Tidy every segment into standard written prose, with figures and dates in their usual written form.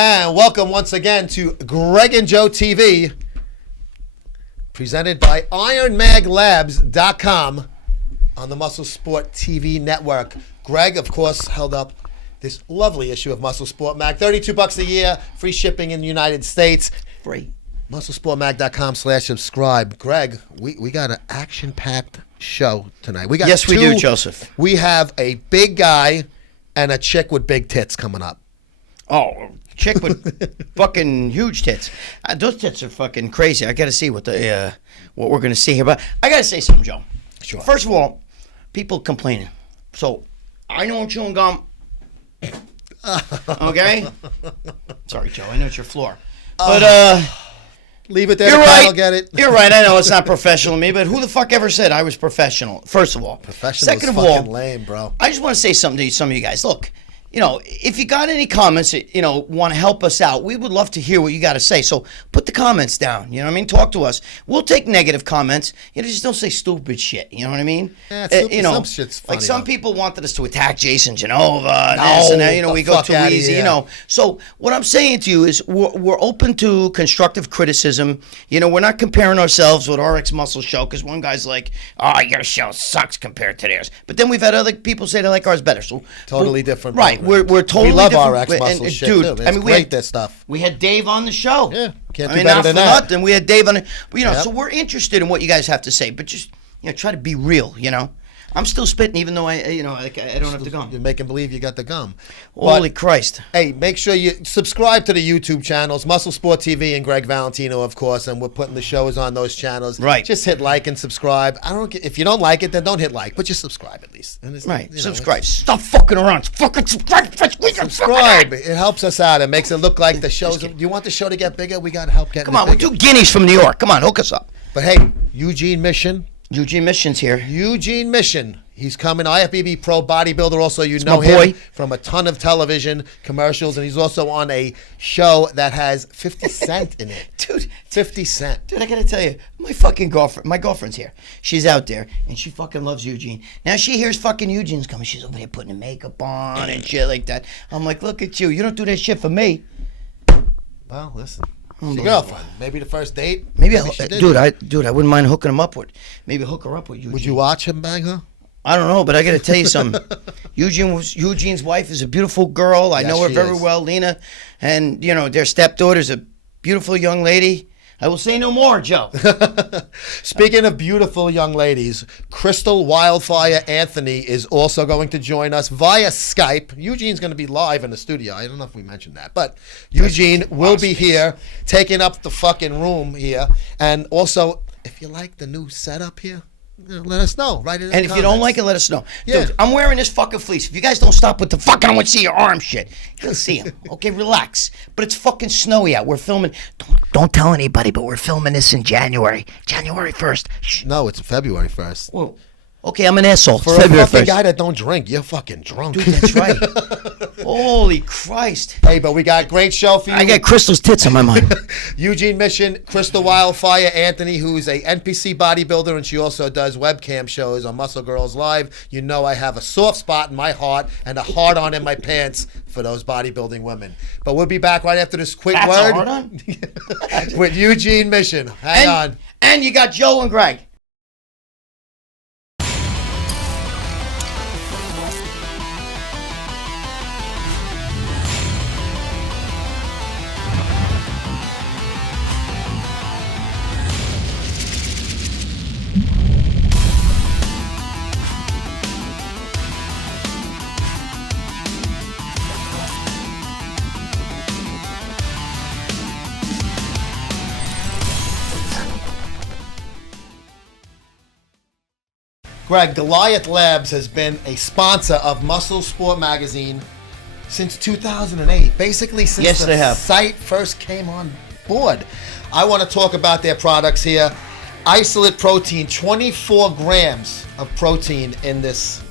And welcome once again to Gregg and Joe TV, presented by IronMagLabs.com on the MuscleSport TV network. Greg, of course, held up this lovely issue of MuscleSport Mag. $32 a year, free shipping in the United States. Free. MuscleSportMag.com/subscribe. Greg, we got an action-packed show tonight. We got Yes, we do, Joseph. We have a big guy and a chick with big tits coming up. Oh, chick with fucking huge tits. Those tits are fucking crazy. I got to see what we're going to see here. But I got to say something, Joe. Sure. First of all, people complaining. So I know I'm chewing gum. Okay? Sorry, Joe. I know it's your floor. But leave it there. You're the right. I'll get it. You're right. I know it's not professional of me, but who the fuck ever said I was professional? First of all. Professional Second is of fucking all, lame, bro. I just want to say something to some of you guys. Look, if you got any comments that, want to help us out, we would love to hear what you got to say. So put the comments down. You know what I mean? Talk to us. We'll take negative comments. Just don't say stupid shit. You know what I mean? Yeah, some shit's funny. Like some people wanted us to attack Jason Genova and this and that. We go too easy. So what I'm saying to you is we're open to constructive criticism. We're not comparing ourselves with RX Muscle Show because one guy's like, "Oh, your show sucks compared to theirs," but then we've had other people say they like ours better. So totally different. Right. We're totally we love different. RX Muscle shit dude, too. It's great, this stuff. We had Dave on the show. Yeah, can't do better than that. Nothing. We had Dave on it. So we're interested in what you guys have to say, but just try to be real. I'm still spitting, even though I don't have the gum. You're making believe you got the gum. Holy Christ! Hey, make sure you subscribe to the YouTube channels, MuscleSport TV and Gregg Valentino, of course, and we're putting the shows on those channels. Right. Just hit like and subscribe. If you don't like it, then don't hit like, but just subscribe at least. And right. Subscribe. Stop fucking around. Fucking subscribe. Subscribe. It helps us out. It makes it look like the show's. Do you want the show to get bigger? We got to help get. Come on, we're two guineas from New York. Come on, hook us up. But hey, Eugene Mishin. Eugene Mishin's here. Eugene Mishin. He's coming, IFBB pro bodybuilder. Also, know him from a ton of television commercials, and he's also on a show that has 50 Cent in it. Dude. 50 Cent. Dude, I got to tell you, my girlfriend's here. She's out there, and she fucking loves Eugene. Now, she hears fucking Eugene's coming. She's over there putting the makeup on and shit like that. I'm like, look at you. You don't do that shit for me. Well, listen. It's your girlfriend. Maybe the first date. Maybe I wouldn't mind hooking him up with. Maybe hook her up with Eugene. Would you watch him bang her? I don't know, but I got to tell you something. Eugene's wife is a beautiful girl. I know her very well, Lena, and their stepdaughter's a beautiful young lady. I will say no more, Joe. Speaking of beautiful young ladies, Crystal Wildfyre Anthony is also going to join us via Skype. Eugene's going to be live in the studio. I don't know if we mentioned that, but Eugene will be here, taking up the fucking room here. And also, if you like the new setup here, let us know. Write it in the comments. If you don't like it, let us know. Yeah. Dude, I'm wearing this fucking fleece. If you guys don't stop with the fucking, I want to see your arm shit. You'll see him. Okay, relax. But it's fucking snowy out. We're filming. Don't tell anybody, but we're filming this in January. January 1st. Shh. No, it's February 1st. Well, okay, I'm an asshole. For a fucking guy that don't drink, you're fucking drunk. Dude, that's right. Holy Christ. Hey, but we got a great show for you. I got Crystal's tits on my mind. Eugene Mishin, Crystal Wildfyre Anthony, who's a NPC bodybuilder, and she also does webcam shows on Muscle Girls Live. I have a soft spot in my heart and a hard-on in my pants for those bodybuilding women. But we'll be back right after this quick word. That's a hard-on? With Eugene Mishin. Hang on. And you got Joe and Greg. Greg, Goliath Labs has been a sponsor of MuscleSport magazine since 2008. Basically since the site first came on board. I want to talk about their products here. Isolate Protein, 24 grams of protein in this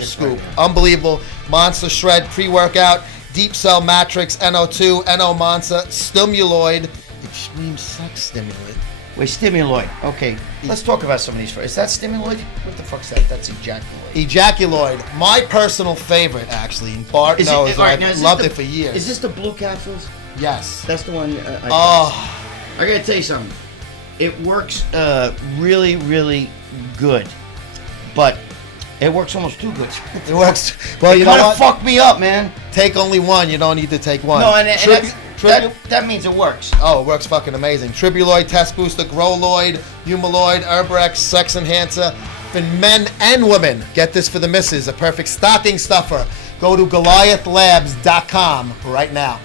scoop. Unbelievable. Monster Shred pre-workout, Deep Cell Matrix, NO2, NO Monster, Stimuloid, Extreme Sex Stimulant. Wait, Stimuloid. Okay, let's talk about some of these first. Is that Stimuloid? What the fuck's that? That's Ejaculoid. Ejaculoid. My personal favorite, actually. And Bart knows. I've loved it for years. Is this the blue capsules? Yes. That's the one. Oh. I gotta tell you something. It works really, really good, but it works almost too good. It works. Well, you know what? Fuck me up, man. Take only one. You don't need to take one. No, and that means it works. Oh, it works fucking amazing. Tribuloid, Test Booster, Growloid, Humaloid, Herbrex, Sex Enhancer, for men and women. Get this for the missus, a perfect stocking stuffer. Go to GoliathLabs.com right now.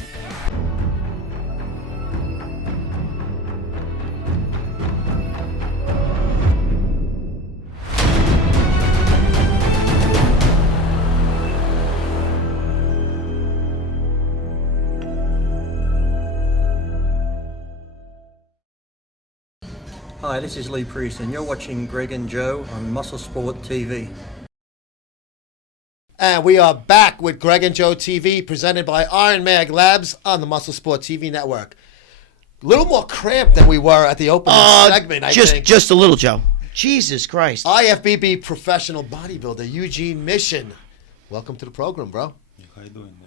Hi, this is Lee Priest, and you're watching Gregg and Joe on MuscleSport TV. And we are back with Gregg and Joe TV, presented by Iron Mag Labs on the MuscleSport TV network. A little more cramped than we were at the opening segment, I think. Just a little, Joe. Jesus Christ. IFBB professional bodybuilder Eugene Mishin. Welcome to the program, bro. How you doing, guys?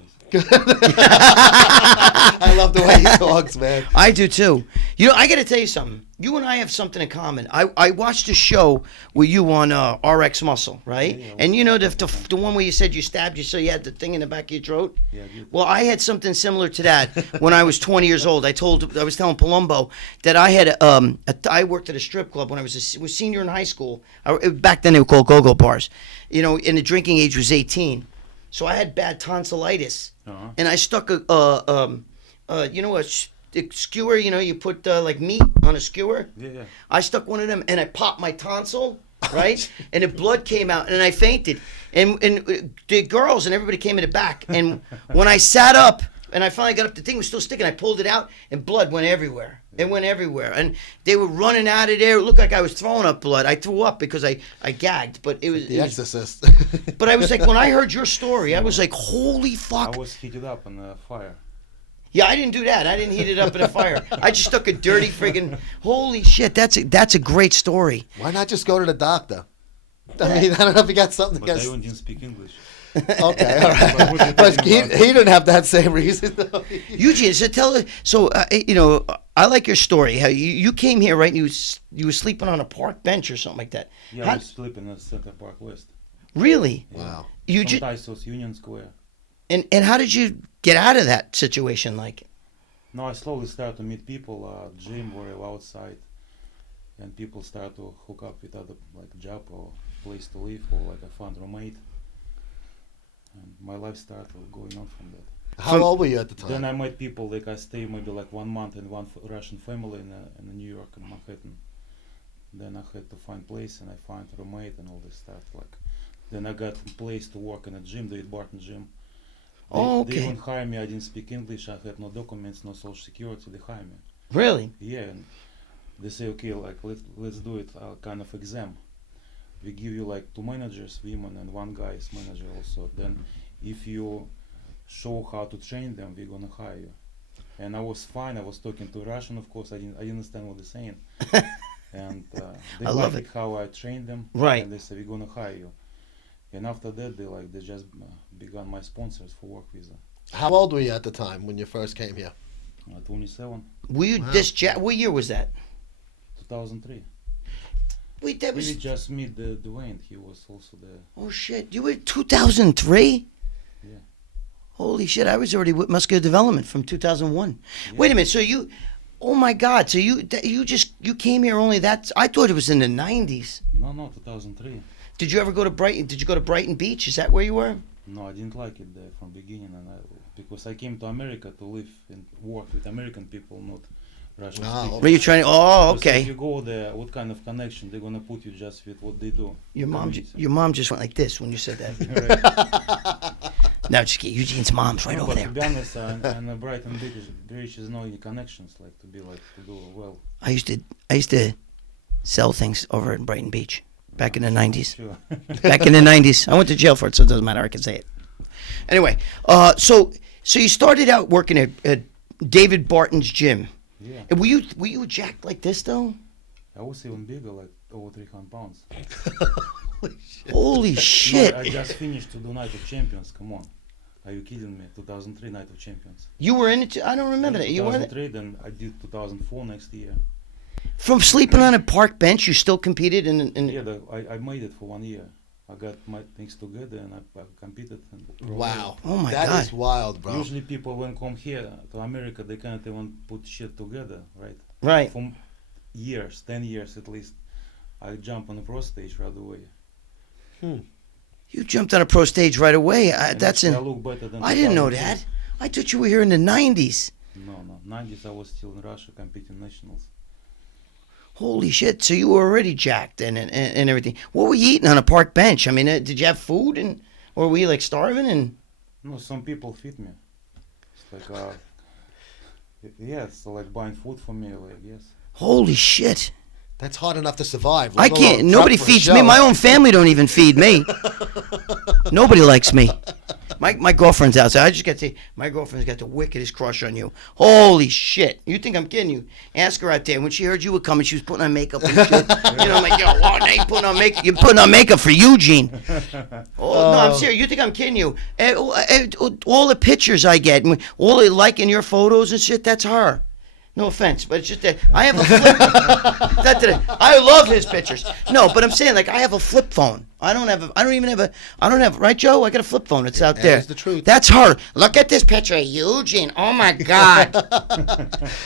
I love the way he talks, man. I do too. You know, I got to tell you something. You and I have something in common. I watched a show with you on RX Muscle, right? Yeah. And you know the one where you said you stabbed you so you had the thing in the back of your throat? Yeah. Well, I had something similar to that when I was 20 years old. I was telling Palumbo that I had I worked at a strip club when I was a senior in high school. Back then they were called go-go bars. You know, and the drinking age was 18. So I had bad tonsillitis, and I stuck a skewer. You know, you put like meat on a skewer. Yeah. I stuck one of them, and I popped my tonsil, right? And the blood came out, and I fainted. And the girls and everybody came in the back. And when I sat up, and I finally got up, the thing was still sticking. I pulled it out, and blood went everywhere. It went everywhere, and they were running out of there. It looked like I was throwing up blood. I threw up because I gagged, but it was The Exorcist. But I was like, when I heard your story, I was like, holy fuck. I was heated up in the fire. Yeah, I didn't do that. I didn't heat it up in a fire. I just took a dirty friggin'. Holy shit, that's a great story. Why not just go to the doctor? I mean, I don't know if you got something But I against. didn't speak English. Okay, all right. But he didn't have that same reason, though. Eugene, you know, I like your story. How you came here, right? And you were sleeping on a park bench or something like that. Yeah, I was sleeping in Center Park West. Really? Wow. Sometimes it was Union Square. And how did you get out of that situation? Like, No, I slowly started to meet people. Gym were outside, and people start to hook up with other like job or place to live or like a fun roommate. And my life started going on from that. How old were you at the time? Then I met people, like I stay maybe like 1 month in one Russian family in New York in Manhattan. Then I had to find place and I find a roommate and all this stuff. Like, then I got a place to work in a gym, David Barton gym. They even hire me. I didn't speak English. I had no documents, no social security. They hire me. really? Yeah, and they say, okay, like let's do it. Kind of exam. We give you like 2 managers, women, and 1 guy is manager also. Then, if you show how to train them, we're gonna hire you. And I was fine. I was talking to Russian, of course. I didn't understand what they're saying. And they liked how I trained them. Right. And they said, we're gonna hire you. And after that, they just began my sponsors for work visa. How old were you at the time when you first came here? 27, Were you what year was that? 2003. Wait, that was. We just meet Dwayne. He was also there. Oh shit! You were 2003. Yeah. Holy shit! I was already with Muscular Development from 2001. Yeah. Wait a minute. So you, oh my God! So you came here only that? I thought it was in the 90s. No, 2003. Did you ever go to Brighton? Did you go to Brighton Beach? Is that where you were? No, I didn't like it there from beginning, because I came to America to live and work with American people, not Russian speakers. Were you trying? Oh, okay. If you go there, what kind of connection they're gonna put you just with what they do? Your mom just went like this when you said that. No, just kidding. Eugene's mom's right over there. To be honest, and Brighton Beach is no any connections like to do well. I used to sell things over in Brighton Beach back in the 90s. Sure. Back in the 90s. I went to jail for it, so it doesn't matter. I can say it. Anyway, so you started out working at David Barton's gym. Yeah. And were you jacked like this though? I was even bigger, like over 300 pounds. Holy shit! No, I just finished to do Night of Champions. Come on. Are you kidding me? 2003 Night of Champions. You were in it too? I don't remember that. You were in it? 2003, then I did 2004 next year. From sleeping on a park bench, you still competed in Yeah, I made it for 1 year. I got my things together and I competed. Wow. Oh my God. That is wild, bro. Usually people when come here to America, they can't even put shit together, right? Right. For years, 10 years at least, I jump on the pro stage right away. You jumped on a pro stage right away. I look better than I didn't know that. I thought you were here in the 90s. No, 90s I was still in Russia competing nationals. Holy shit! So you were already jacked and everything. What were you eating on a park bench? I mean, did you have food or were you like starving and? No, some people feed me. It's like yeah, it's like buying food for me, like yes. Holy shit! That's hard enough to survive. I can't. Nobody feeds me. My own family don't even feed me. Nobody likes me. My girlfriend's outside. I just got to say, my girlfriend's got the wickedest crush on you. Holy shit! You think I'm kidding you? Ask her out there. When she heard you were coming, she was putting on makeup and shit. You know, I'm like, yo, now you putting on makeup. You're putting on makeup for Eugene. Oh no, I'm serious. You think I'm kidding you? All the pictures I get, all the liking your photos and shit, that's her. No offense, but it's just that I have a flip. I love his pictures. No, but I'm saying like I have a flip phone. I don't have right, Joe? I got a flip phone. It's out there. That's the truth. That's her. Look at this picture of Eugene. Oh my God.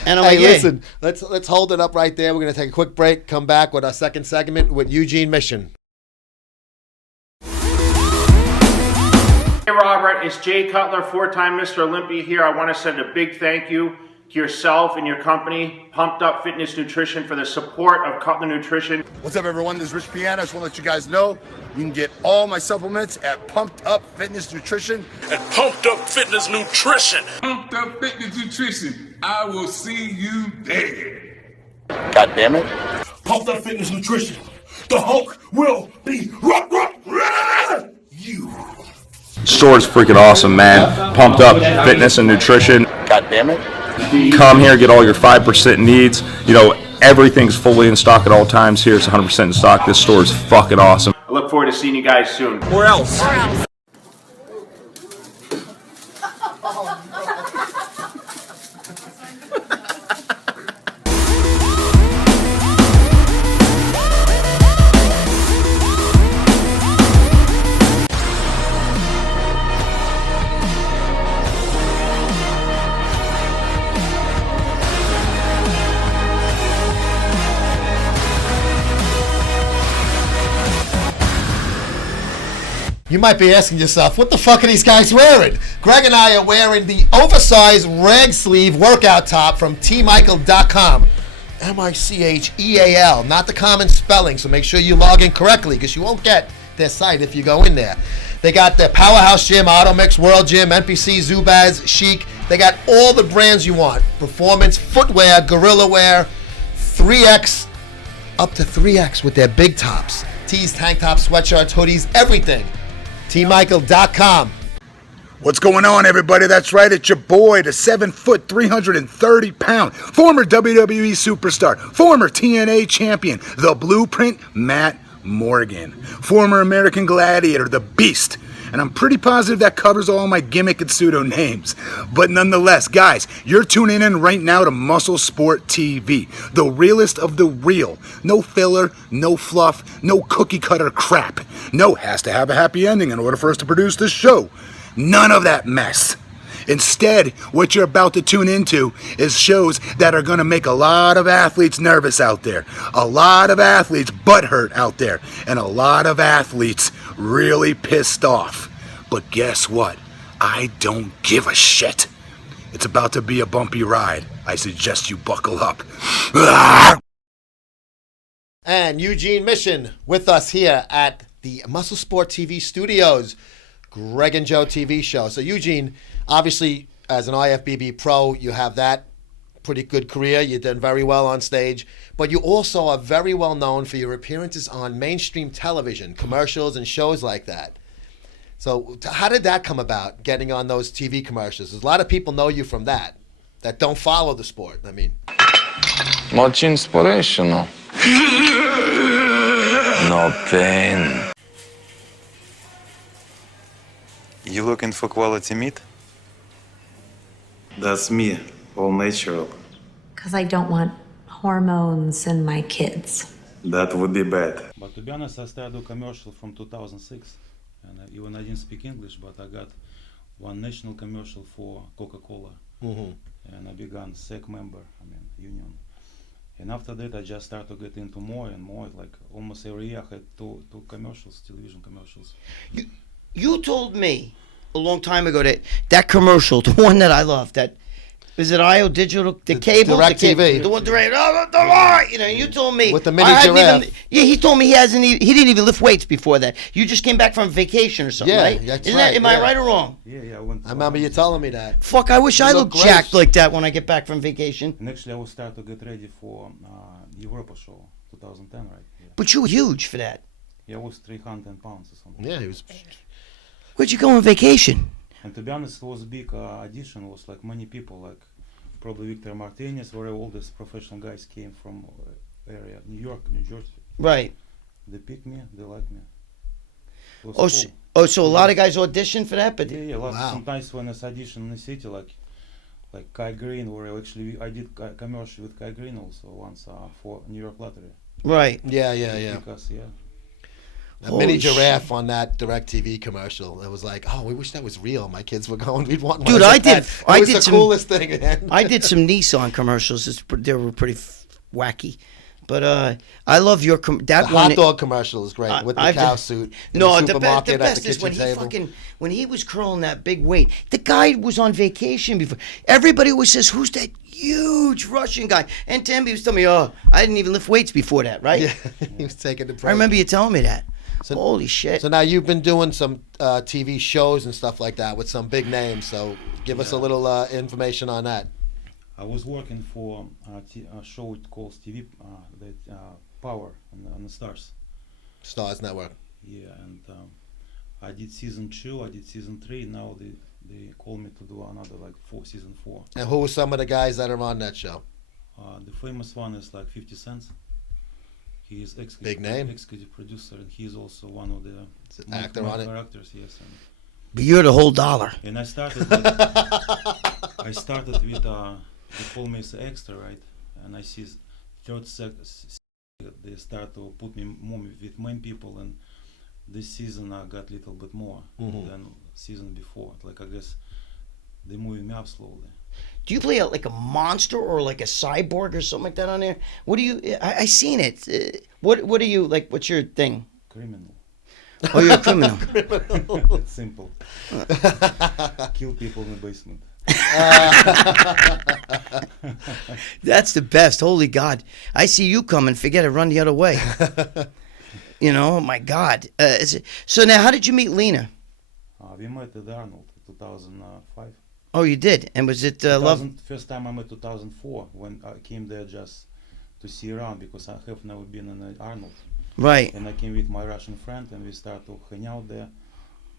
And I'm Hey, like, listen, let's hold it up right there. We're gonna take a quick break. Come back with our second segment with Eugene Mishin. Hey Robert, it's Jay Cutler, 4-time Mr. Olympia here. I want to send a big thank you to yourself and your company, Pumped Up Fitness Nutrition, for the support of Cutler Nutrition. What's up, everyone? This is Rich Piano. I just want to let you guys know you can get all my supplements at Pumped Up Fitness Nutrition. At Pumped Up Fitness Nutrition. Pumped Up Fitness Nutrition. I will see you there. God damn it. Pumped Up Fitness Nutrition. The Hulk will be you. Store's freaking awesome, man. Pumped Up Fitness and Nutrition. God damn it. Come here, get all your 5% needs. You know, everything's fully in stock at all times here. It's 100% in stock. This store is fucking awesome. I look forward to seeing you guys soon. Where else? You might be asking yourself, what the fuck are these guys wearing? Greg and I are wearing the oversized rag sleeve workout top from tmichael.com. Micheal, not the common spelling, so make sure you log in correctly because you won't get their site if you go in there. They got the Powerhouse Gym, Automix, World Gym, NPC, Zubaz, Chic. They got all the brands you want. Performance, footwear, gorilla wear, 3X, up to 3X with their big tops. Tees, tank tops, sweatshirts, hoodies, everything. tmichael.com. What's going on, everybody? That's right, it's your boy, the 7-foot, 330-pound, former WWE superstar, former TNA champion, the Blueprint, Matt Morgan, former American Gladiator, the Beast. And I'm pretty positive that covers all my gimmick and pseudo names. But nonetheless, guys, you're tuning in right now to MuscleSport TV, the realest of the real. No filler, no fluff, no cookie cutter crap. No has to have a happy ending in order for us to produce this show. None of that mess. Instead, what you're about to tune into is shows that are going to make a lot of athletes nervous out there, a lot of athletes butthurt out there, and a lot of athletes really pissed off. But guess what? I don't give a shit. It's about to be a bumpy ride. I suggest you buckle up. And Eugene Mishin with us here at the MuscleSport TV studios, Gregg and Joe TV show. So Eugene, obviously, as an IFBB pro, you have that pretty good career. You've done very well on stage, but you also are very well known for your appearances on mainstream television, commercials and shows like that. So how did that come about, getting on those TV commercials? A lot of people know you from that don't follow the sport. I mean, much inspirational. No pain. You looking for quality meat? That's me, all natural. Because I don't want hormones in my kids. That would be bad. But to be honest, I started a commercial from 2006, and even I didn't speak English, but I got one national commercial for Coca-Cola, and I began SEC member, union. And after that, I just started to get into more and more. Like almost every year, I had two commercials, television commercials. You told me a long time ago that commercial, the one that I love, that is it IO Digital, the cable, Direct TV, the one direct. You told me with the mini giraffe. He told me he didn't even lift weights before that. You just came back from vacation or something, right? That's Isn't right. Am I right or wrong? Yeah, I remember you telling me that. Fuck, I wish I looked jacked like that when I get back from vacation. And actually, I will start to get ready for Europa show 2010, right? Yeah. But you were huge for that. Yeah, I was 310 pounds or something. Yeah, he was. Where'd you go on vacation? And to be honest, it was a big audition. It was like many people, like probably Victor Martinez, where all these professional guys came from area, New York, New Jersey. Right. They picked me, they liked me. So a lot of guys auditioned for that, but yeah, sometimes when it's audition in the city, like Kai Green, where I did commercial with Kai Green also once for New York Lottery. Right. Yeah. Because A mini giraffe on that Direct TV commercial. It was like, oh, we wish that was real. My kids were going. We'd want one. Dude, I did the coolest thing. I did some Nissan commercials. They were pretty wacky, but I love your that the hot dog commercial is great with the cow suit. No, the best is when he was curling that big weight. The guy was on vacation before. Everybody always says, "Who's that huge Russian guy?" And Tim, he was telling me, "Oh, I didn't even lift weights before that, right?" Yeah, he was taking the break. I remember you telling me that. Holy shit. So now you've been doing some TV shows and stuff like that with some big names. So give us a little information on that. I was working for a show it calls TV, Power on the Stars. Stars Network. Yeah, and I did season 2, I did season 3. Now they call me to do another season 4. And who are some of the guys that are on that show? The famous one is like 50 Cent. He is executive producer, and he is also one of the actor on it. Characters, yes. But you're the whole dollar. And I started. With they call me as an extra, right? And I see third they start to put me more with main people, and this season I got a little bit more than season before. Like I guess they're moving me up slowly. Do you play like a monster or like a cyborg or something like that on there? What do you? I seen it. What are you like? What's your thing? Criminal. Oh, you're a criminal. It's simple. Kill people in the basement. That's the best. Holy God! I see you coming. Forget it. Run the other way. Oh my God. So now, how did you meet Lena? We met at the Arnold in 2005. Oh, you did? And was it love? First time I met 2004 when I came there just to see around because I have never been in Arnold. Right. And I came with my Russian friend and we started to hang out there.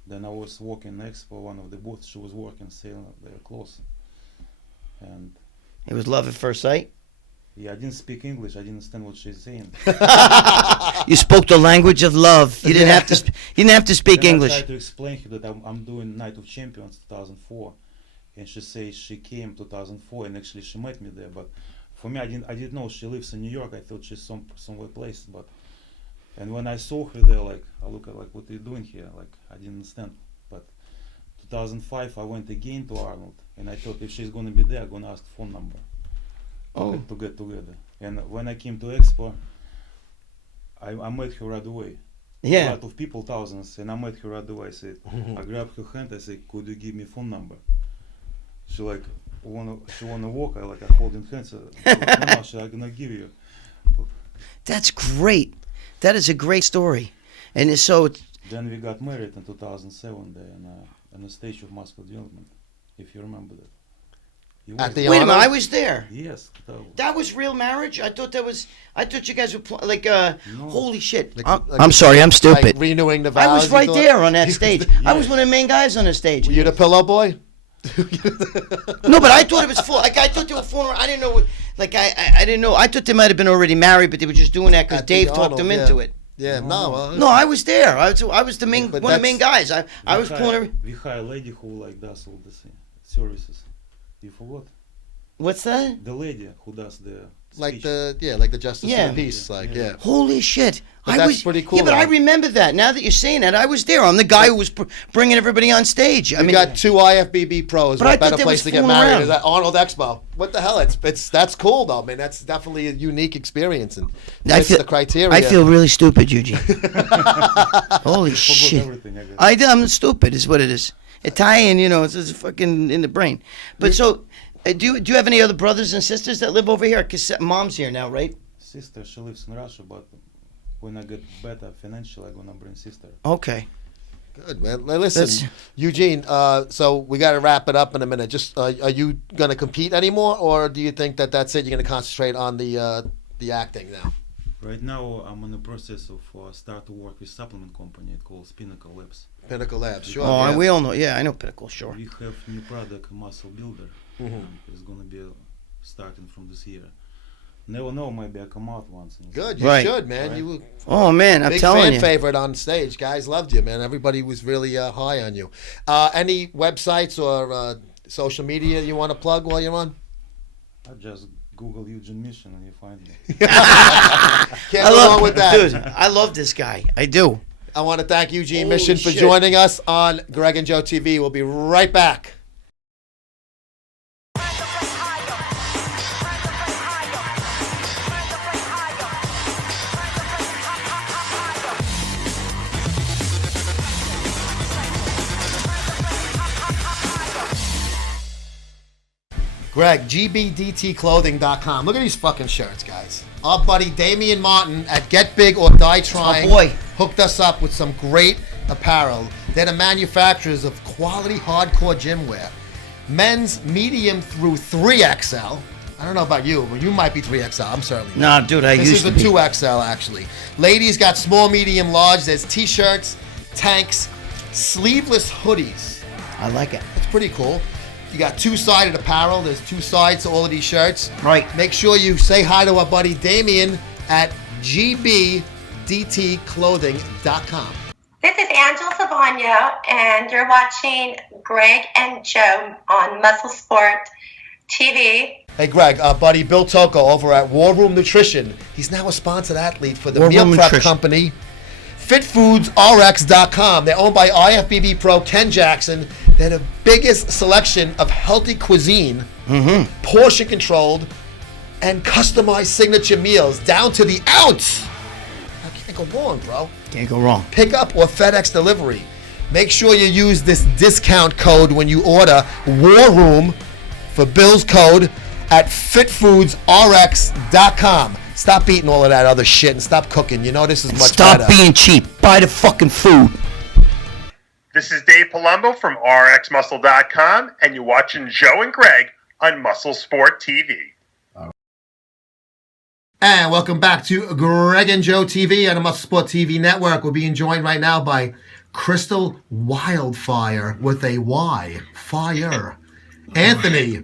Then I was walking next for one of the booths. She was working, selling their clothes. And it was love at first sight? Yeah, I didn't speak English. I didn't understand what she's saying. You spoke the language of love. You didn't have to. You didn't have to speak then English. I tried to explain to her that I'm doing Night of Champions 2004. And she says she came 2004 and actually she met me there. But for me, I didn't know she lives in New York. I thought she's somewhere place. And when I saw her there, I look at what are you doing here? I didn't understand. But 2005, I went again to Arnold, and I thought if she's gonna be there, I'm gonna ask phone number to get together. And when I came to Expo, I met her right away. Yeah. A lot of people, thousands, and I met her right away. I said, I grabbed her hand. I said, could you give me phone number? She wanna walk. I holding hands. No, I'm gonna give you. That's great. That is a great story. And so. Then we got married in 2007 there in the stage of muscle development, if you remember that. Wait a minute, I was there. Yes. That was real marriage? I thought you guys were no. Holy shit. I'm sorry, I'm stupid. Like renewing the vows. I was right there on that stage. I was one of the main guys on the stage. Were you the pillow boy? No, but I thought it was full. I thought they were fooling around. I didn't know. I didn't know. I thought they might have been already married, but they were just doing that because Dave talked them into it. Yeah, no, I was there. I was the main one of the main guys. I was pulling. We hire a lady who like does all the services. You forgot? What's that? The lady who does the like the justice of the peace, Holy shit! But that's pretty cool. Yeah, but I remember that. Now that you're saying that, I was there. I'm the guy who was bringing everybody on stage. I mean, got 2 IFBB pros. But What better place to get married is at Arnold Expo? What the hell? That's cool though, man. That's definitely a unique experience and fits the criteria. I feel really stupid, Eugene. Holy shit! I'm stupid. Is what it is. Italian, it's fucking in the brain. But so. Do you have any other brothers and sisters that live over here? Because mom's here now, right? Sister, she lives in Russia, but when I get better financially, I'm gonna bring sister. Okay. Good, man. Listen, Eugene, so we got to wrap it up in a minute. Just, are you going to compete anymore, or do you think that's it? You're going to concentrate on the acting now? Right now, I'm in the process of start to work with supplement company. It's called Pinnacle Labs. Pinnacle Labs, sure. Oh, we all know. Yeah, I know Pinnacle, sure. We have new product, Muscle Builder. It's going to be starting from this year. Never know, maybe I come out once. Good, you should, man. Right. You were I'm telling you. Big fan favorite on stage. Guys loved you, man. Everybody was really high on you. Any websites or social media you want to plug while you're on? I just Google Eugene Mishin and you find me. Can't go wrong with that. Dude, I love this guy. I do. I want to thank Eugene Mishin for joining us on Gregg and Joe TV. We'll be right back. Greg, gbdtclothing.com. Look at these fucking shirts, guys. Our buddy Damian Martin at Get Big or Die Trying hooked us up with some great apparel. They're the manufacturers of quality hardcore gym wear. Men's medium through 3XL. I don't know about you, but you might be 3XL. I'm certainly not. Nah, dude, This is a 2XL, actually. Ladies got small, medium, large. There's t-shirts, tanks, sleeveless hoodies. I like it. It's pretty cool. You got two-sided apparel. There's 2 sides to all of these shirts. Right. Make sure you say hi to our buddy Damien at gbdtclothing.com. This is Angela Savagno, and you're watching Gregg and Joe on MuscleSport TV. Hey, Greg, buddy Bill Tocco over at War Room Nutrition. He's now a sponsored athlete for the meal prep company, FitFoodsRx.com. They're owned by IFBB pro Ken Jackson. They're the biggest selection of healthy cuisine, portion controlled, and customized signature meals down to the ounce. I can't go wrong, bro. Can't go wrong. Pick up or FedEx delivery. Make sure you use this discount code when you order War Room for Bill's code at FitFoodsRx.com. Stop eating all of that other shit and stop cooking. You know this is much better. Stop being cheap. Buy the fucking food. This is Dave Palumbo from RxMuscle.com, and you're watching Joe and Greg on MuscleSport TV. And welcome back to Gregg and Joe TV on the MuscleSport TV network. We're being joined right now by Crystal Wildfyre with a Y. Fire. Anthony.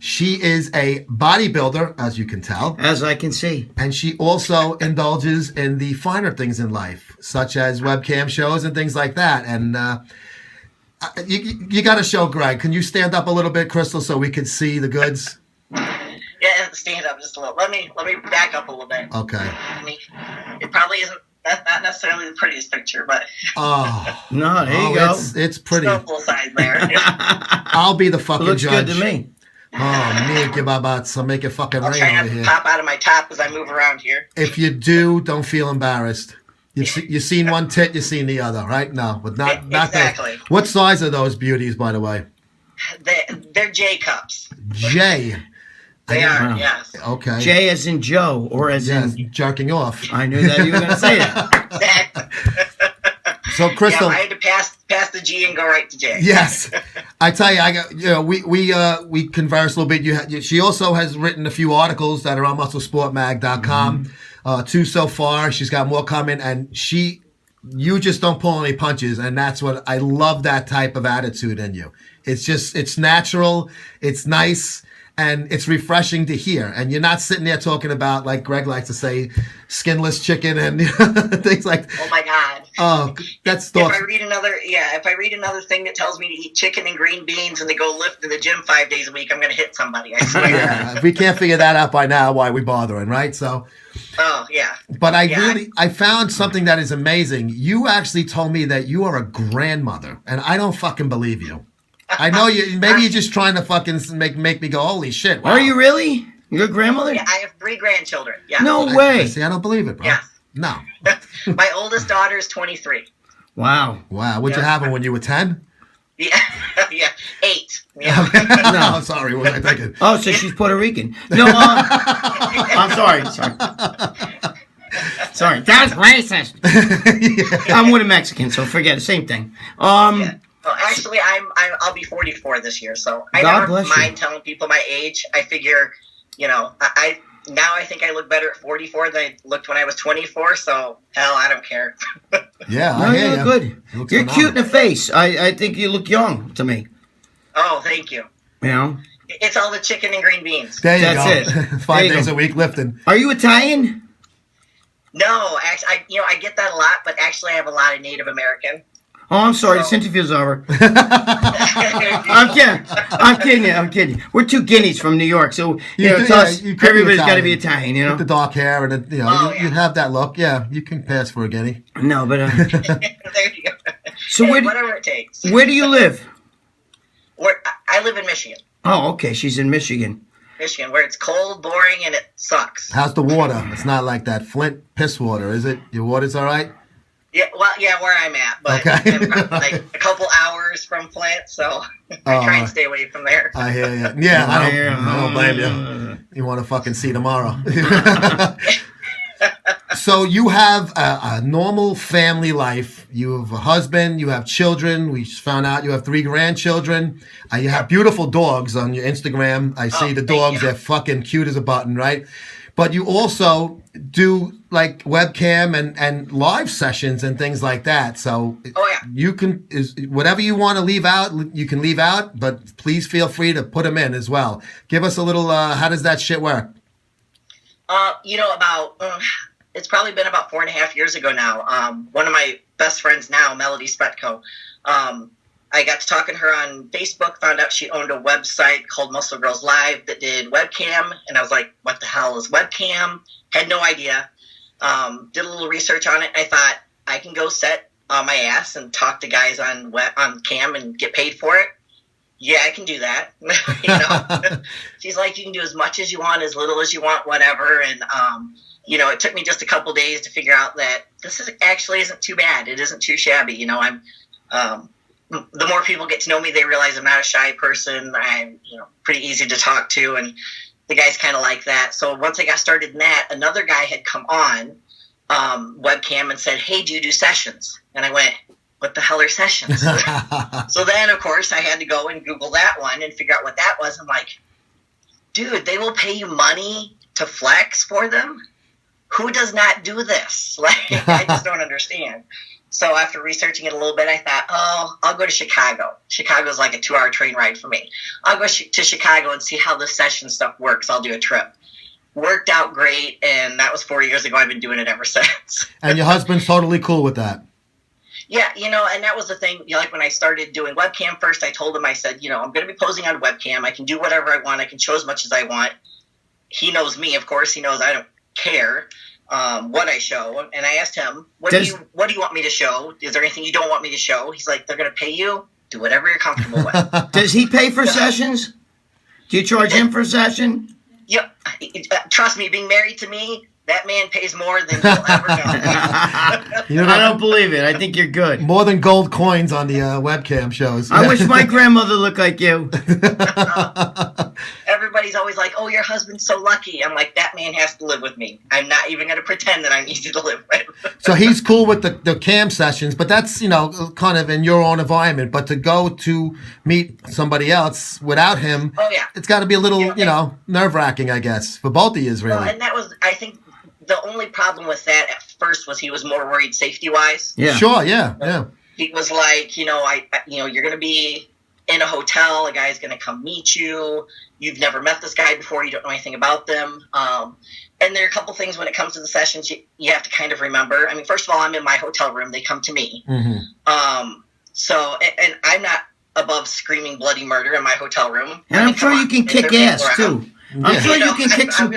She is a bodybuilder, as you can tell. As I can see. And she also indulges in the finer things in life, such as webcam shows and things like that. And you got to show Greg. Can you stand up a little bit, Crystal, so we can see the goods? Yeah, stand up just a little. Let me back up a little bit. Okay. It probably isn't. That's not necessarily the prettiest picture, but no, there you go. It's pretty. Full size there. I'll be the fucking looks judge. Good to me. Oh, make it about so make it fucking I'll rain try over not to here. pop out of my top as I move around here. If you do, don't feel embarrassed. You've seen one tit, you've seen the other, right? No, but not exactly. What size are those beauties, by the way? They're J cups. J. They are, yes. Okay. J as in Joe, or as in jerking off. I knew that you were going to say that. Exactly. So, Crystal, I had to pass the G and go right to J. Yes, I tell you, we conversed a little bit. She also has written a few articles that are on MuscleSportMag.com. 2 so far. She's got more coming, and you just don't pull any punches, and that's what I love. That type of attitude in you. It's natural, it's nice, and it's refreshing to hear. And you're not sitting there talking about, like Greg likes to say, skinless chicken and things like that. Oh my God. Oh, that's if I read another thing that tells me to eat chicken and green beans and to go lift in the gym 5 days a week, I'm going to hit somebody. I swear. Yeah, if we can't figure that out by now, why are we bothering, right? So. Oh yeah. But I found something that is amazing. You actually told me that you are a grandmother, and I don't fucking believe you. I know you. Maybe you're just trying to fucking make me go, holy shit. Wow. Are you really? You're a grandmother? Yeah, I have 3 grandchildren. Yeah. No way. See, I don't believe it, bro. Yeah. No. My oldest daughter is 23. Wow. Wow. What'd you have when you were 10? Yeah. Yeah. 8. Yeah. No, I'm sorry. What was I thinking? Oh, so she's Puerto Rican. No, I'm sorry. Sorry. That's racist. Yeah. I'm with a Mexican, so forget it. Same thing. Yeah. Well, actually, I'll be 44 this year, so I God never bless mind you. telling people my age. I figure, I think I look better at 44 than I looked when I was 24. So hell, I don't care. Yeah, no, you look good. You're cute in the face. I think you look young to me. Oh, thank you. You know, it's all the chicken and green beans. There you That's go. it. 5 days a week lifting. Are you Italian? No, actually, I get that a lot, but actually, I have a lot of Native American. Oh, I'm sorry. This interview's over. I'm kidding you. We're 2 guineas from New York, so it's us. Everybody's got to be Italian, With the dark hair and you have that look. Yeah, you can pass for a guinea. No, but There you go. So whatever it takes. Where do you live? I live in Michigan. Oh, okay. She's in Michigan. Michigan, where it's cold, boring, and it sucks. How's the water? It's not like that Flint piss water, is it? Your water's all right? Yeah, well, yeah, where I'm at, but I'm like a couple hours from Flint, so I try and stay away from there. I hear you. Yeah, I don't blame you. You want to fucking see tomorrow. So you have a normal family life. You have a husband. You have children. We just found out you have 3 grandchildren. You have beautiful dogs on your Instagram. I see the dogs. They're fucking cute as a button, right? But you also do like webcam and live sessions and things like that. So you can whatever you want to leave out, you can leave out. But please feel free to put them in as well. Give us a little. How does that shit work? It's probably been about 4.5 years ago now. One of my best friends now, Melody Spetko, I got to talking to her on Facebook, found out she owned a website called Muscle Girls Live that did webcam. And I was like, what the hell is webcam? Had no idea. Did a little research on it. I thought I can go sit on my ass and talk to guys on cam and get paid for it. Yeah, I can do that. She's like, you can do as much as you want, as little as you want, whatever. And, it took me just a couple days to figure out that this isn't too bad. It isn't too shabby. The more people get to know me, they realize I'm not a shy person. I'm, pretty easy to talk to, and the guys kind of like that. So once I got started in that, another guy had come on webcam and said, hey, do you do sessions? And I went, what the hell are sessions? So then, of course, I had to go and Google that one and figure out what that was. I'm like, dude, they will pay you money to flex for them? Who does not do this? I just don't understand. So after researching it a little bit, I thought, I'll go to Chicago. Chicago's like a 2-hour train ride for me. I'll go to Chicago and see how the session stuff works. I'll do a trip. Worked out great, and that was 4 years ago. I've been doing it ever since. And your husband's totally cool with that? Yeah, and that was the thing. Like when I started doing webcam first, I told him, I said, I'm going to be posing on webcam. I can do whatever I want. I can show as much as I want. He knows me, of course. He knows I don't care what I show. And I asked him, what do you want me to show? Is there anything you don't want me to show? He's like, they're going to pay you. Do whatever you're comfortable with. Does he pay for sessions? Do you charge him for a session? Yep. Trust me, being married to me, that man pays more than you'll ever know. I don't believe it. I think you're good. More than gold coins on the webcam shows. I wish my grandmother looked like you. Everybody's always like, oh, your husband's so lucky. I'm like, that man has to live with me. I'm not even going to pretend that I'm easy to live with. So he's cool with the cam sessions, but that's, kind of in your own environment. But to go to meet somebody else without him, it's got to be a little, nerve-wracking, I guess, for both of you, really. Well, and that was, I think, the only problem with that at first was he was more worried safety-wise. Yeah. Sure, yeah. He was like, you're going to be in a hotel. A guy's going to come meet you. You've never met this guy before. You don't know anything about them. And there are a couple things when it comes to the sessions you have to kind of remember. I mean, first of all, I'm in my hotel room. They come to me. So, and I'm not above screaming bloody murder in my hotel room. And I'm sure you can kick ass, too. I'm sure you can kick some.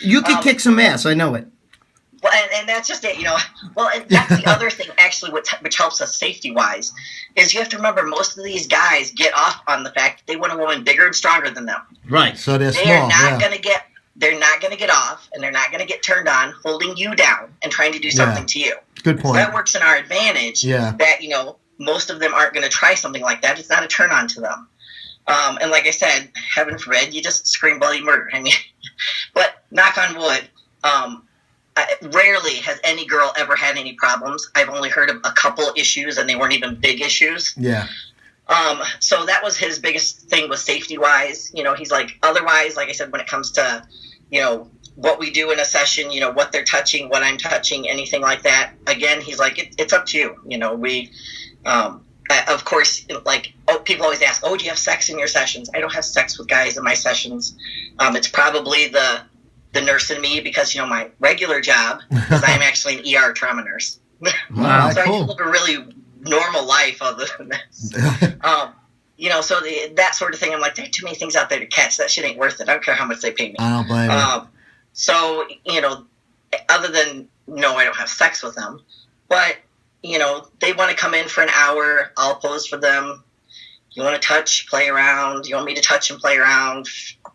You can kick some ass. I know it. Well, and that's just it, Well, and that's the other thing, actually, which helps us safety-wise, is you have to remember most of these guys get off on the fact that they want a woman bigger and stronger than them. Right. So they're small. They're not going to get off, and they're not going to get turned on, holding you down and trying to do something to you. Good point. So that works in our advantage. Yeah. That most of them aren't going to try something like that. It's not a turn on to them. And like I said, heaven forbid, you just scream bloody murder. I mean, but knock on wood. Rarely has any girl ever had any problems. I've only heard of a couple issues, and they weren't even big issues. Yeah. So that was his biggest thing, was safety-wise. He's like, otherwise, like I said, when it comes to, what we do in a session, what they're touching, what I'm touching, anything like that. Again, he's like, it's up to you. We, of course, like, people always ask, do you have sex in your sessions? I don't have sex with guys in my sessions. It's probably the nurse in me, because my regular job is I'm actually an ER trauma nurse. Wow, so cool. I live a really normal life other than this. So that sort of thing. I'm like, there are too many things out there to catch. That shit ain't worth it. I don't care how much they pay me. I don't blame you. So other than no, I don't have sex with them, but they want to come in for an hour. I'll pose for them. You want to touch, play around. You want me to touch and play around,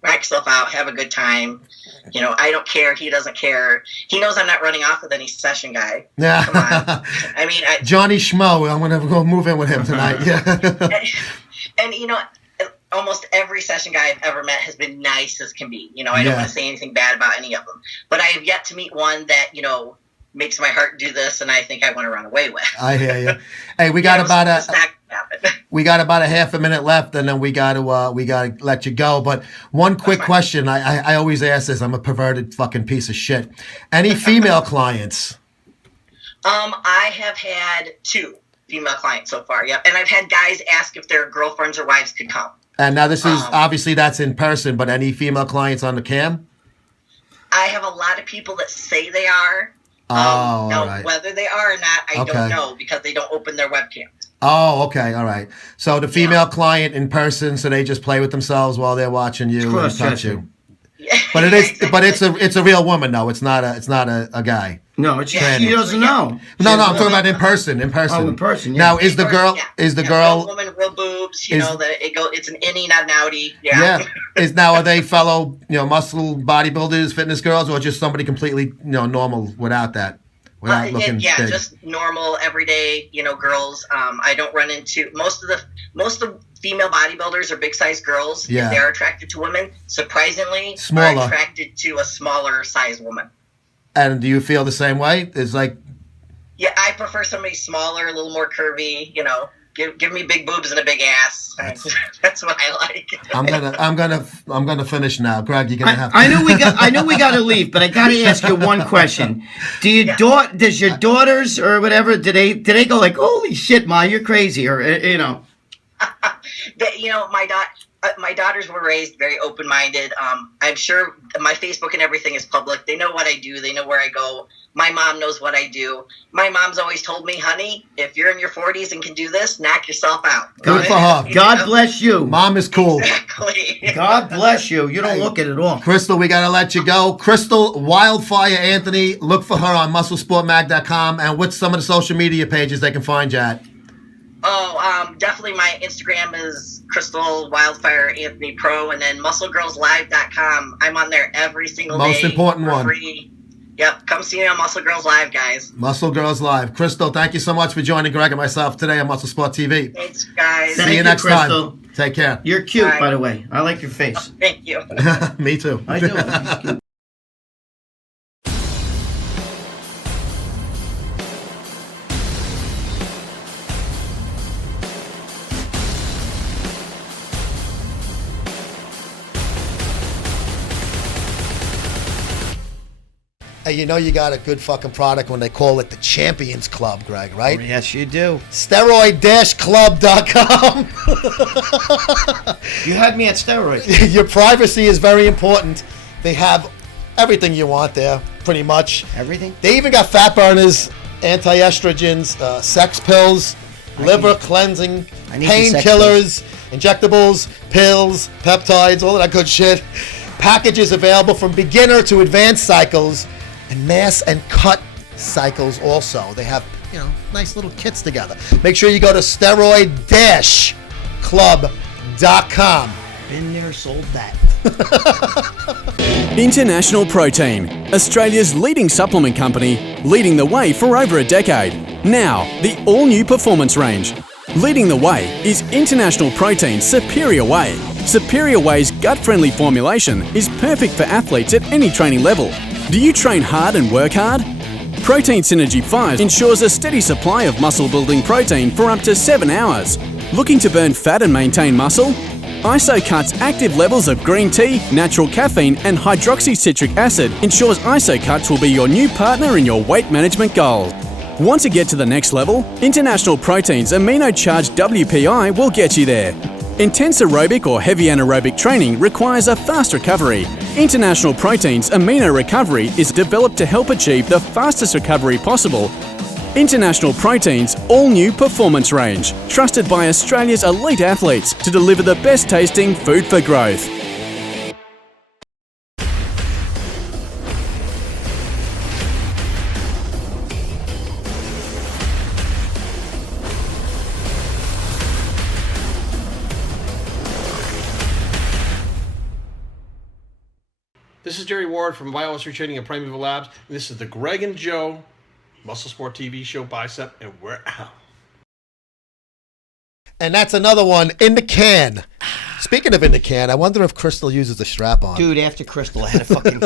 knock yourself out, have a good time. I don't care. He doesn't care. He knows I'm not running off with any session guy. Yeah. Come on. I mean, Johnny Schmo. I'm going to go move in with him tonight. Yeah. and almost every session guy I've ever met has been nice as can be. I don't want to say anything bad about any of them. But I have yet to meet one that, makes my heart do this, and I think I want to run away with. I hear you. Hey, we got about a half a minute left, and then we got to let you go. But one quick question, I always ask this. I'm a perverted fucking piece of shit. Any female clients? I have had 2 female clients so far. Yep, and I've had guys ask if their girlfriends or wives could come. And now this is obviously that's in person, but any female clients on the cam? I have a lot of people that say they are. Right. Whether they are or not, I don't know, because they don't open their webcam. Oh, okay, all right. So the female client in person, so they just play with themselves while they're watching you and touch you. But it's a real woman though. It's not a guy. No, she doesn't know. No, I'm talking about in person. Oh, in person. Yeah. Now, is the girl? Real woman, real boobs. It's an innie, not an outie. Yeah. Are they fellow muscle bodybuilders, fitness girls, or just somebody completely normal without that? Without looking big? Just normal, everyday, girls. I don't run into most of the female bodybuilders are big size girls. Yeah. If they're attracted to women, surprisingly, smaller. are attracted to a smaller size woman. And do you feel the same way? It's like, yeah, I prefer somebody smaller, a little more curvy. Give me big boobs and a big ass. That's what I like. I'm gonna finish now, Greg. You're gonna have to. I know we got to leave, but I got to ask you one question. Does your daughters or whatever? Do they go like, holy shit, Ma, you're crazy, or My daughters were raised very open-minded. I'm sure my Facebook and everything is public. They know what I do. They know where I go. My mom knows what I do. My mom's always told me, honey, if you're in your 40s and can do this, knock yourself out. Good for her. God bless you. Mom is cool. Exactly. God bless you. You don't look it at all. Crystal, we got to let you go. Crystal Wildfyre Anthony. Look for her on MuscleSportMag.com. And what's some of the social media pages they can find you at? Definitely my Instagram is Crystal Wildfyre Anthony Pro, and then MuscleGirlsLive.com. I'm on there every single day. Most important one. Free. Yep, come see me on Muscle Girls Live, guys. Muscle Girls Live. Crystal, thank you so much for joining Greg and myself today on MuscleSport TV. Thanks, guys. See you next time. Take care. You're cute, by the way. I like your face. Oh, thank you. Me too. I do. Hey, you know you got a good fucking product when they call it the Champions Club, Greg, right? Oh, yes, you do. Steroid-club.com. You had me at steroids. Your privacy is very important. They have everything you want there, pretty much. Everything? They even got fat burners, anti-estrogens, sex pills, liver cleansing, painkillers, injectables, pills, peptides, all of that good shit. Packages available from beginner to advanced cycles, and mass and cut cycles also. They have, nice little kits together. Make sure you go to steroid-club.com. Been there, sold that. International Protein, Australia's leading supplement company, leading the way for over a decade. Now, the all-new performance range. Leading the way is International Protein's Superior Whey. Superior Whey's gut-friendly formulation is perfect for athletes at any training level. Do you train hard and work hard? Protein Synergy 5 ensures a steady supply of muscle-building protein for up to 7 hours. Looking to burn fat and maintain muscle? IsoCut's active levels of green tea, natural caffeine and hydroxycitric acid ensures IsoCuts will be your new partner in your weight management goals. Want to get to the next level? International Protein's amino-charged WPI will get you there. Intense aerobic or heavy anaerobic training requires a fast recovery. International Protein's Amino Recovery is developed to help achieve the fastest recovery possible. International Protein's all-new performance range, trusted by Australia's elite athletes to deliver the best tasting food for growth. This is Jerry Ward from Biosphere Training and Primeval Labs, and this is the Gregg and Joe MuscleSport TV show, Bicep, and we're out. And that's another one in the can. Speaking of in the can, I wonder if Crystal uses a strap on. Dude, after Crystal, I had to fucking...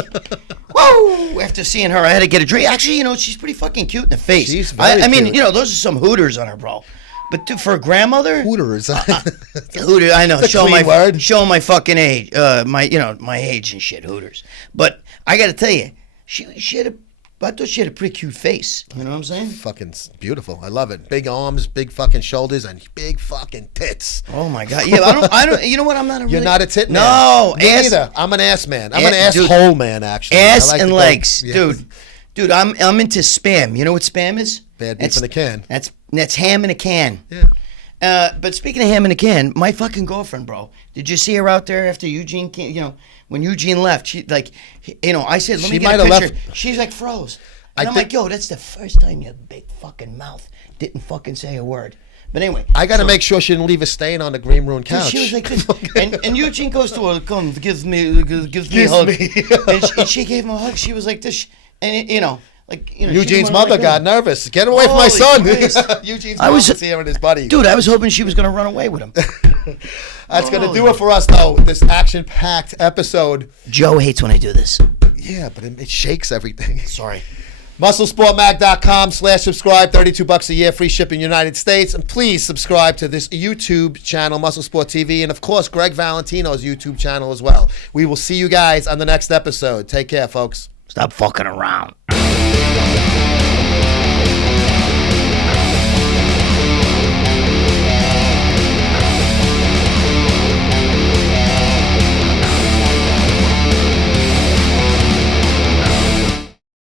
Whoa! After seeing her, I had to get a drink. Actually, she's pretty fucking cute in the face. She's very I mean, cute. those are some hooters on her, bro. But dude, for a grandmother... Hooters. Hooter, I know. Showing my fucking age. My age and shit, hooters. But I got to tell you, I thought she had a pretty cute face. You know what I'm saying? Fucking beautiful. I love it. Big arms, big fucking shoulders, and big fucking tits. Oh my god. Yeah, I don't. You know what? I'm not a really... You're not a tit man. No, Me neither. I'm an ass man. I'm an asshole man, actually. Ass I like and to legs, go, dude. I'm into spam. You know what spam is? Bad beef in a can. That's ham in a can. Yeah. But speaking of ham in a can, my fucking girlfriend, bro. Did you see her out there after Eugene came? When Eugene left, she I said, let me get a picture. She's like froze. And I'm like, yo, that's the first time your big fucking mouth didn't fucking say a word. But anyway. I got to make sure she didn't leave a stain on the green room couch. She was like this. and Eugene goes to her, gives me a hug. And she gave him a hug. She was like this. And, Eugene's mother got nervous. Get away from my son. Eugene's mom was here with his buddy. Dude, I was hoping she was going to run away with him. That's going to do it for us, though, this action-packed episode. Joe hates when I do this. Yeah, but it shakes everything. Sorry. MuscleSportMag.com/subscribe, $32 a year, free shipping United States. And please subscribe to this YouTube channel, MuscleSport TV, and of course, Gregg Valentino's YouTube channel as well. We will see you guys on the next episode. Take care, folks. Stop fucking around.